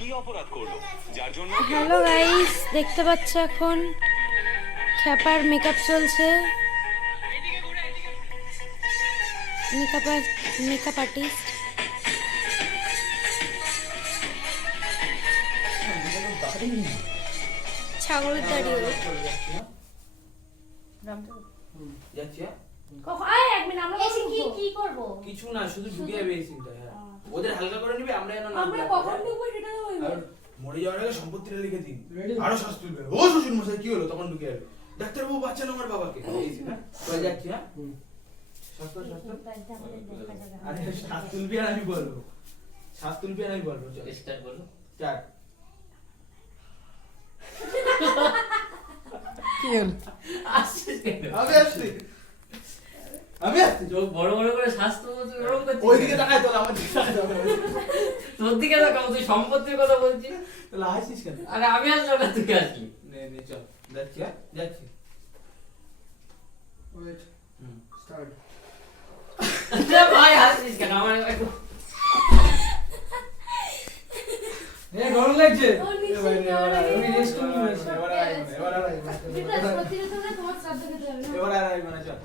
কি অপরাধ করলো যার জন্য? হ্যালো গাইস, দেখতে পাচ্ছ এখন খ্যাপার মেকআপ চলছে। Makeup artist. ছাগলের দাড়ি কি করব? কিছু না, শুধু ঢুকে যাবে এই সিনটা। হ্যাঁ, ওদের হালকা করে নিবে, আমরা যেন না আমরা কখন ঢুকবো সেটা তো আর মরে যাওয়ার আগে সম্পত্তিটা লিখে দিন, আরো শ্বাস তুলবে। ও শ্বশুর মশাই কি হলো, তখন ঢুকে যাবে। ডাক্তারবাবু বাঁচানো আমার বাবাকে। এই সিন, হ্যাঁ চলে যাচ্ছি। হ্যাঁ শ্বাস তুল, শ্বাস তুল। আরে শ্বাস তুলবি আর আমি বলবো, শ্বাস তুলবি আর আমি বলবো। চল স্টার্ট করো। স্টার্ট। কি হলো? আসছিস কেন? আমি আসছি, আমি আসছি। চোখ বড় বড় করে শ্বাস তো ওরকম করছিস। ওইদিকে তাকায়, তোর আমার দিকে তাকায়। তোর দিকে তাকাও, তুই সম্পত্তির কথা বলছিস। তাহলে হাসিস কেন? আরে আমি আসলাম না, তুই আসলি। নে নে চল, যাচ্ছি। হ্যাঁ যাচ্ছি। Wait start. আরে ভাই হাসছিস কেন? আমার একটু এ গরম লাগছে। এবার আর আইব না, চল।